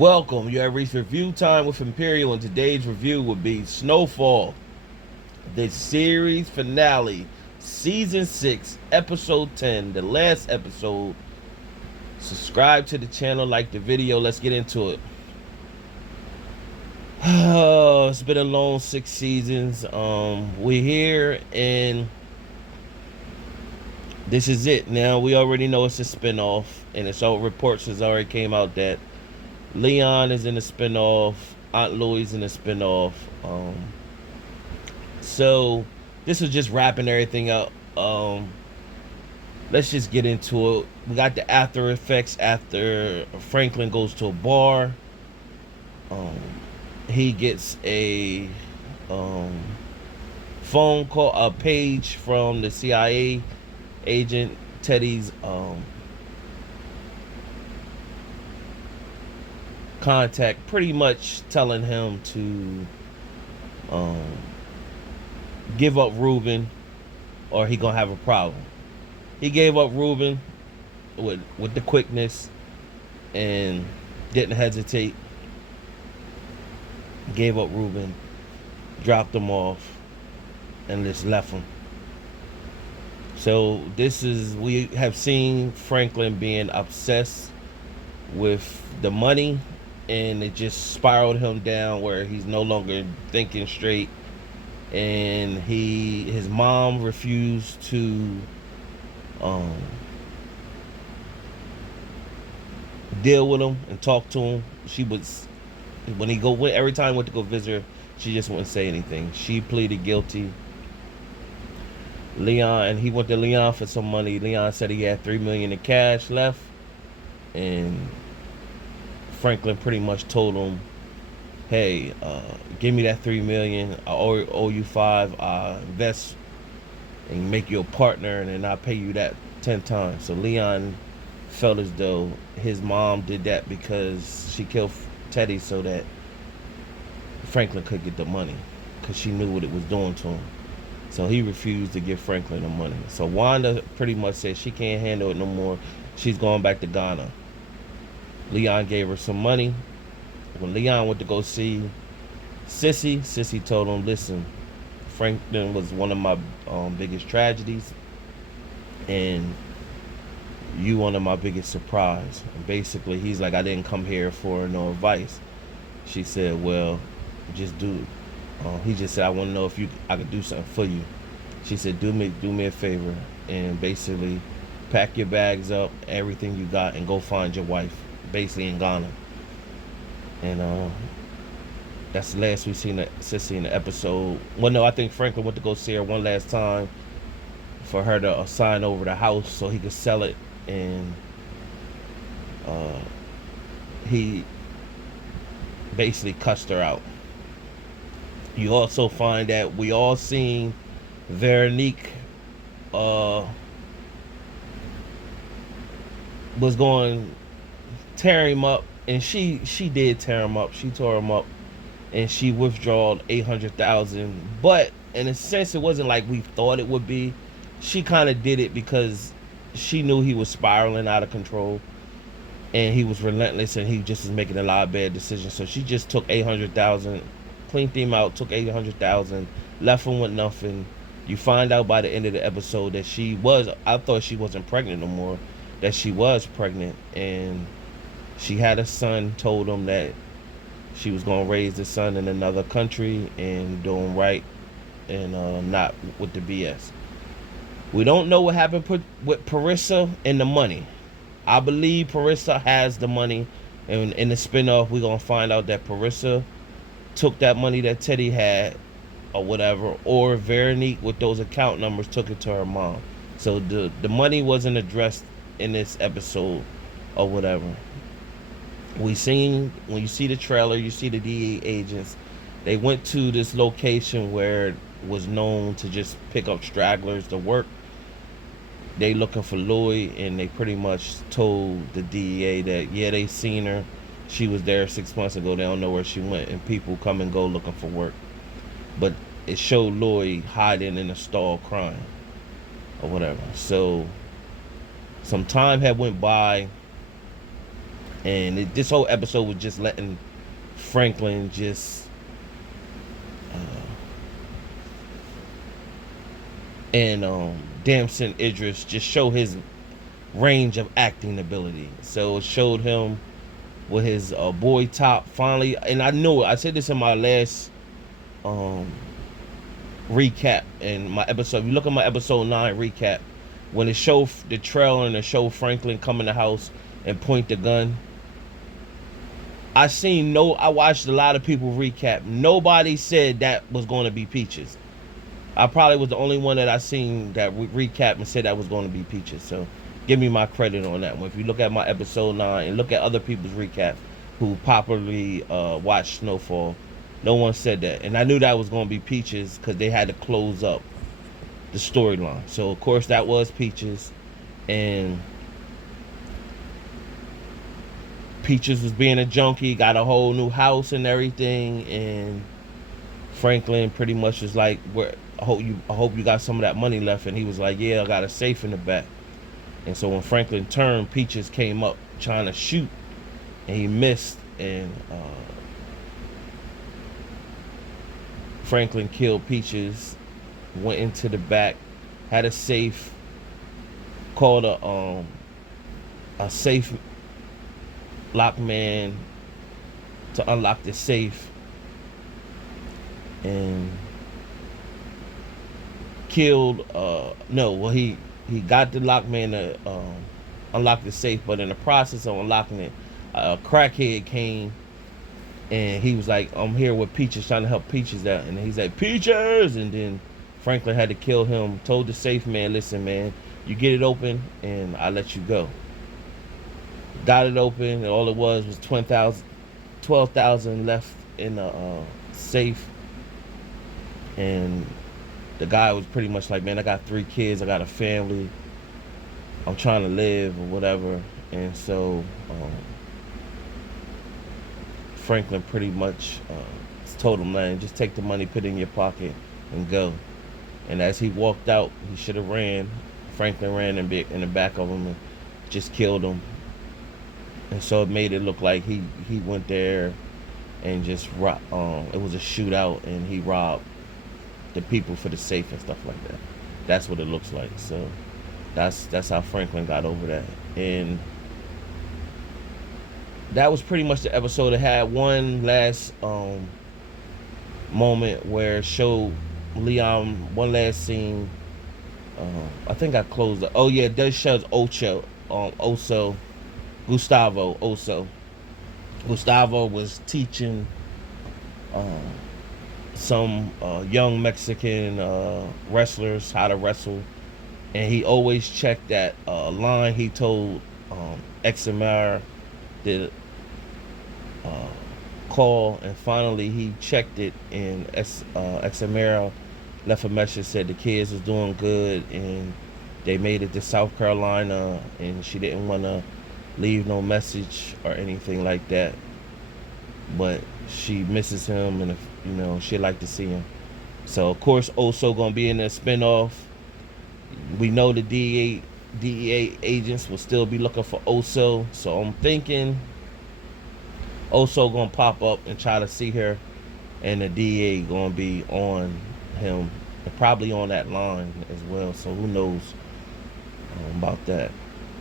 Welcome. You have reached review time with Imperial, and today's review will be Snowfall, the series finale, season 6, episode 10, the last episode. Subscribe to the channel, like the video. Let's get into it. It's been a long 6 seasons. We're here, and this is it. Now we already know it's a spinoff, and it's all reports has already came out that Leon is in the spinoff, Aunt Louie's in the spinoff. So this is just wrapping everything up. Let's just get into it. We got the after effects after Franklin goes to a bar. He gets a phone call, a page from the CIA agent, Teddy's contact, pretty much telling him to give up Ruben or he gonna have a problem. He gave up Ruben with the quickness and didn't hesitate. Gave up Ruben, dropped him off, and just left him. So we have seen Franklin being obsessed with the money, and it just spiraled him down where he's no longer thinking straight, and his mom refused to deal with him and talk to him. She was every time I went to go visit her, she just wouldn't say anything. She pleaded guilty. He went to Leon for some money. Leon said he had $3 million in cash left, and Franklin pretty much told him, "Hey, give me that $3 million. I owe you $5. I invest and make you a partner, and then I pay you that 10 times." So Leon felt as though his mom did that because she killed Teddy so that Franklin could get the money, because she knew what it was doing to him. So he refused to give Franklin the money. So Wanda pretty much said she can't handle it no more. She's going back to Ghana. Leon gave her some money. When Leon went to go see Sissy told him, "Listen, Franklin was one of my biggest tragedies, and you one of my biggest surprise." And basically, he's like, "I didn't come here for no advice." She said, "Well, just do." He just said, "I want to know if I could do something for you." She said, do me a favor, and basically pack your bags up, everything you got, and go find your wife, basically in Ghana." And that's the last we've seen Sissy in the episode. Well, no, I think Franklin went to go see her one last time for her to sign over the house so he could sell it, and he basically cussed her out. You also find that we all seen Veronique was going tear him up, and she did tear him up. She tore him up, and she withdrawed $800,000. But in a sense, it wasn't like we thought it would be. She kind of did it because she knew he was spiraling out of control, and he was relentless, and he just was making a lot of bad decisions. So she just took $800,000, cleaned him out, took $800,000, left him with nothing. You find out by the end of the episode that I thought she wasn't pregnant no more, that she was pregnant, and she had a son, told him that she was going to raise the son in another country and doing right, and not with the BS. We don't know what happened with Parissa and the money. I believe Parissa has the money, and in the spinoff, we're going to find out that Parissa took that money that Teddy had or whatever, or Veronique with those account numbers took it to her mom. So the money wasn't addressed in this episode or whatever. When you see the trailer, you see the DEA agents. They went to this location where it was known to just pick up stragglers to work. They looking for Louie, and they pretty much told the DEA that, yeah, they seen her. She was there 6 months ago. They don't know where she went, and people come and go looking for work. But it showed Louie hiding in a stall crying or whatever. So some time had went by, And this whole episode was just letting Franklin just and Damson Idris just show his range of acting ability. So it showed him with his boy top finally, and I knew it. I said this in my last um, recap in my episode. If you look at my episode 9 recap, when it showed the trailer and it showed Franklin come in the house and point the gun. I watched a lot of people recap. Nobody said that was going to be Peaches. I probably was the only one that I seen that recap and said that was going to be Peaches. So give me my credit on that one. If you look at my episode 9 and look at other people's recap who popularly watched Snowfall, no one said that. And I knew that was going to be Peaches because they had to close up the storyline. So of course that was Peaches, and Peaches was being a junkie, got a whole new house and everything, and Franklin pretty much was like, "Where I hope you got some of that money left," and he was like, "Yeah, I got a safe in the back." And so when Franklin turned, Peaches came up trying to shoot, and he missed, and Franklin killed Peaches, went into the back, had a safe, called a safe lock man to unlock the safe, and killed he got the lock man to unlock the safe, but in the process of unlocking it, a crackhead came and he was like, "I'm here with Peaches, trying to help Peaches out," and he's like, "Peaches," and then Franklin had to kill him, told the safe man, "Listen man, you get it open and I'll let you go." Got it open, and all it was 12,000 left in the safe. And the guy was pretty much like, "Man, I got 3 kids, I got a family, I'm trying to live," or whatever. And so Franklin pretty much told him, "Man, just take the money, put it in your pocket, and go." And as he walked out, he should have ran. Franklin ran in the back of him and just killed him. And so it made it look like he went there and just it was a shootout, and he robbed the people for the safe and stuff like that. That's what it looks like. So that's how Franklin got over that. And that was pretty much the episode. It had one last moment where it showed Leon, one last scene. I think I closed it. Oh yeah, it does show Gustavo Oso. Gustavo was teaching some young Mexican wrestlers how to wrestle, and he always checked that line he told Examara to call, and finally he checked it, and Examara left a message, said the kids was doing good and they made it to South Carolina, and she didn't want to leave no message or anything like that, but she misses him, and she'd like to see him. So of course Oso gonna be in the spinoff. We know the DEA agents will still be looking for Oso, so I'm thinking Oso gonna pop up and try to see her, and the DEA gonna be on him, and probably on that line as well. So who knows about that?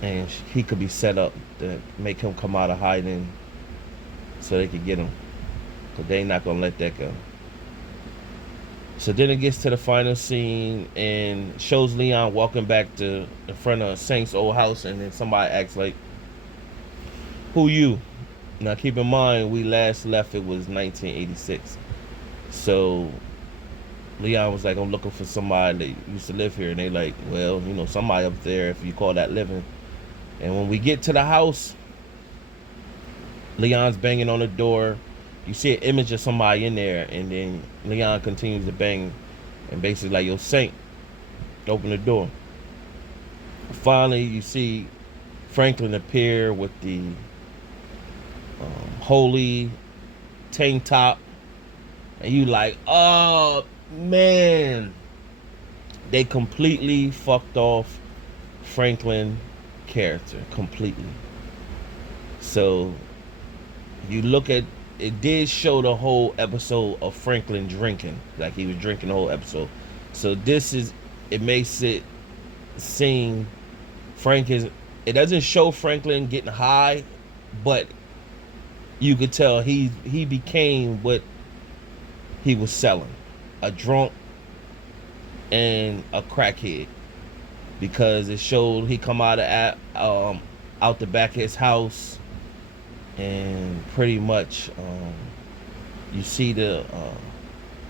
And he could be set up to make him come out of hiding so they could get him, because they not gonna let that go. So then it gets to the final scene and shows Leon walking back to in front of Saint's old house, and then somebody asks like, "Who you?" Now keep in mind, we last left, it was 1986. So Leon was like, "I'm looking for somebody that used to live here," and they like, "Well, somebody up there, if you call that living." And when we get to the house, Leon's banging on the door. You see an image of somebody in there, and then Leon continues to bang, and basically like, "Yo, Saint, open the door." Finally, you see Franklin appear with the holy tank top, and you like, "Oh man," they completely fucked off Franklin character completely. So you look at it, did show the whole episode of Franklin drinking, like he was drinking the whole episode. So this is, it makes it seem Frank is, it doesn't show Franklin getting high, but you could tell he became what he was selling, a drunk and a crackhead, because it showed he come out the back of his house, and pretty much you see the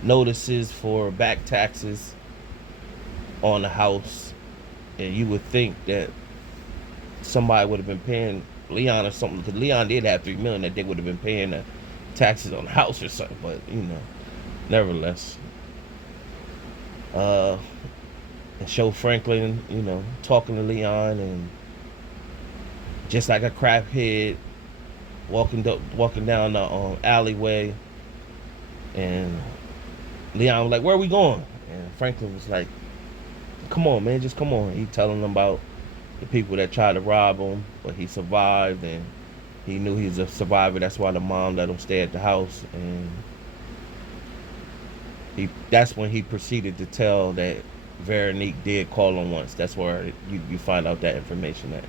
notices for back taxes on the house, and you would think that somebody would have been paying Leon or something, because Leon did have $3 million, that they would have been paying the taxes on the house or something. But nevertheless, and show Franklin, talking to Leon, and just like a crackhead walking down the alleyway, and Leon was like, "Where are we going?" And Franklin was like, "Come on, man, just come on." He telling them about the people that tried to rob him, but he survived, and he knew he was a survivor. That's why the mom let him stay at the house, and that's when he proceeded to tell that Veronique did call him once. That's where you find out that information. That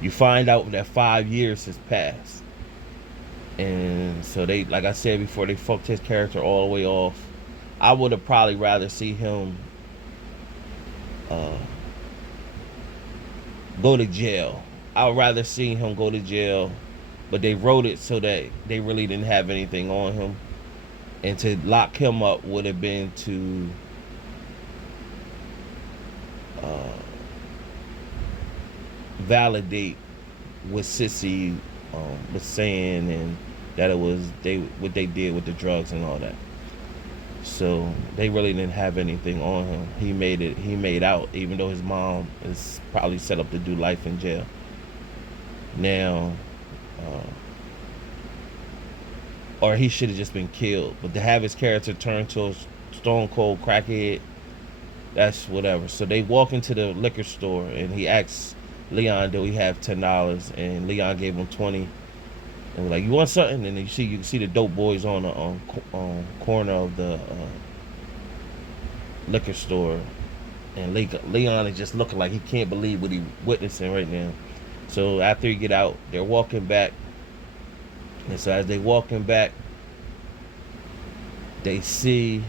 you find out that 5 years has passed, and so they, like I said before, they fucked his character all the way off. I would have probably rather see him go to jail. I would rather see him go to jail, but they wrote it so that they really didn't have anything on him, and to lock him up would have been to validate what Sissy was saying, and that it was what they did with the drugs and all that. So they really didn't have anything on him. He made out, even though his mom is probably set up to do life in jail. Now, or he should have just been killed. But to have his character turn to a stone cold crackhead, that's whatever. So they walk into the liquor store, and he asks Leon, "Do we have $10?" And Leon gave him 20. And like, "You want something?" And you can see the dope boys on the corner of the liquor store, and Leon is just looking like he can't believe what he's witnessing right now. So after he get out, they're walking back, and so as they walking back, they see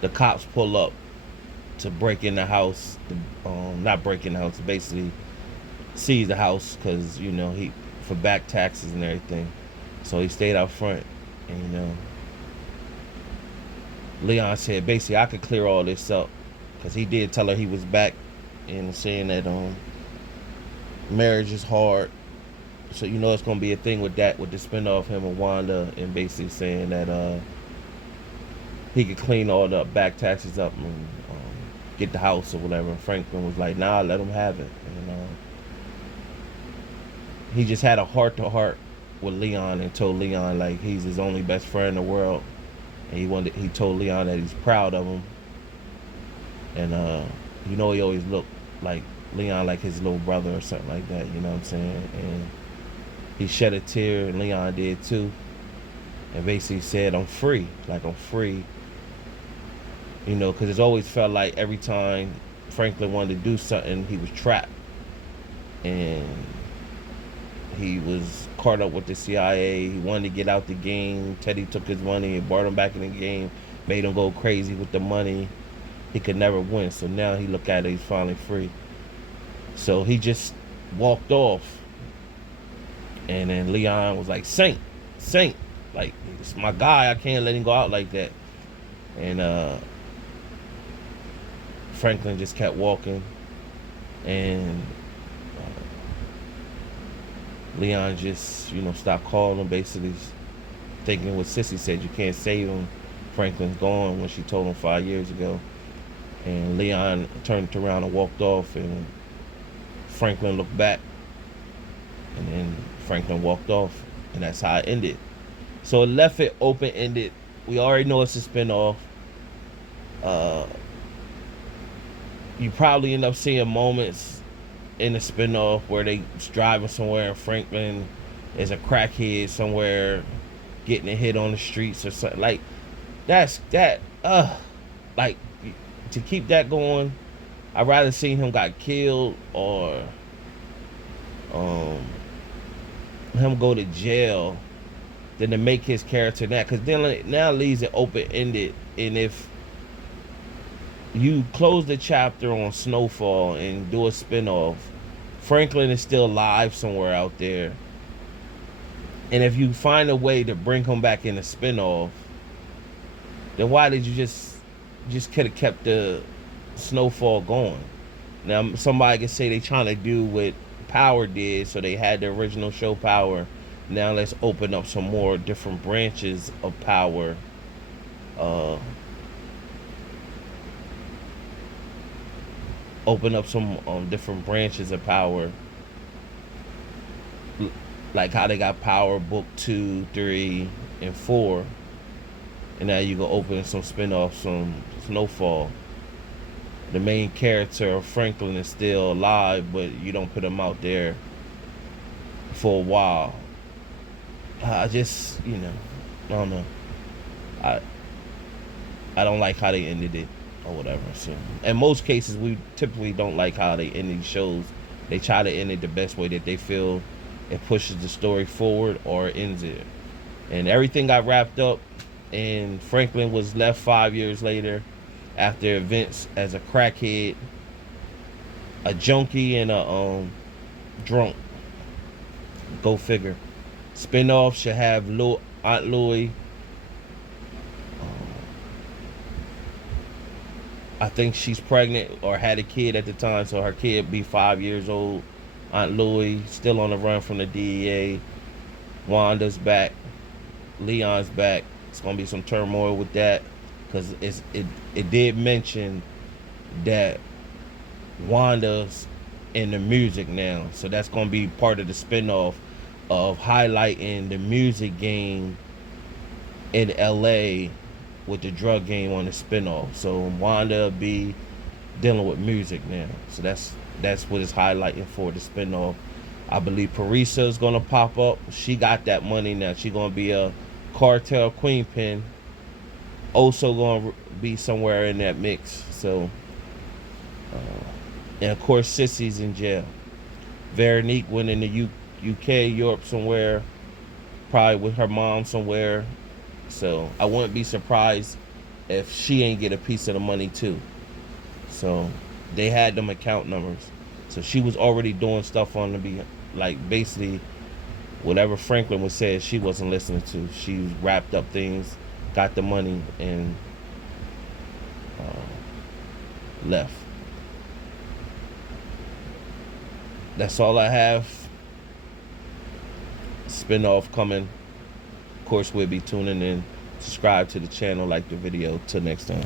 the cops pull up to break in the house. Not break in the house, basically seize the house, because he, for back taxes and everything. So he stayed out front, and Leon said basically, "I could clear all this up," because he did tell her he was back, and saying that marriage is hard. So it's gonna be a thing with that, with the spinoff, him and Wanda, and basically saying that he could clean all the back taxes up and get the house or whatever. And Franklin was like, "Nah, let him have it." And he just had a heart to heart with Leon, and told Leon like he's his only best friend in the world, and he told Leon that he's proud of him, and he always looked like Leon like his little brother or something like that. You know what I'm saying? And he shed a tear, and Leon did too, and basically said, "I'm free, like I'm free." Because it's always felt like every time Franklin wanted to do something, he was trapped, and he was caught up with the CIA. He wanted to get out the game. Teddy took his money and brought him back in the game, made him go crazy with the money. He could never win. So now he look at it, he's finally free. So he just walked off, and then Leon was like, Saint, like, it's my guy. I can't let him go out like that." And Franklin just kept walking, and Leon just, stopped calling him, basically thinking what Sissy said, you can't save him. Franklin's gone, when she told him 5 years ago. And Leon turned around and walked off, and Franklin looked back, and then Franklin walked off, and that's how it ended. So it left it open-ended. We already know it's a spinoff. You probably end up seeing moments in the spinoff where they driving somewhere and Franklin is a crackhead somewhere getting a hit on the streets or something. Like that's that like to keep that going, I'd rather see him got killed or um him go to jail than to make his character that, because then now leaves it open ended. And if you close the chapter on Snowfall and do a spinoff, Franklin is still alive somewhere out there. And if you find a way to bring him back in a spinoff, then why did you just could have kept the Snowfall going? Now somebody could say they trying to do what Power did, so they had the original show Power. Now let's open up some more different branches of Power. Open up some different branches of Power, like how they got Power Book 2, 3, and 4, and now you go open some spin-offs on Snowfall. The main character of Franklin is still alive, but you don't put him out there for a while. I just, I don't know. I don't like how they ended it or whatever. So in most cases, we typically don't like how they end these shows. They try to end it the best way that they feel it pushes the story forward or ends it. And everything got wrapped up, and Franklin was left 5 years later after events as a crackhead, a junkie, and a drunk. Go figure. Spinoff should have Aunt Louie. I think she's pregnant or had a kid at the time, so her kid be 5 years old. Aunt Louie still on the run from the DEA. Wanda's back. Leon's back. It's gonna be some turmoil with that, because it did mention that Wanda's in the music now, so that's gonna be part of the spinoff of highlighting the music game in LA with the drug game on the spinoff. So Wanda be dealing with music now, so that's what it's highlighting for the spinoff. I believe Parisa is gonna pop up. She got that money now. She gonna be a cartel queen pin. Also gonna be somewhere in that mix. So, and of course, Sissy's in jail. Veronique went in the UK, Europe somewhere, probably with her mom somewhere. So I wouldn't be surprised if she ain't get a piece of the money too. So they had them account numbers. So she was already doing stuff on the basically whatever Franklin was saying, she wasn't listening to. She wrapped up things, got the money, and left. That's all I have. Spinoff coming. Of course, we'll be tuning in. Subscribe to the channel, like the video. Till next time.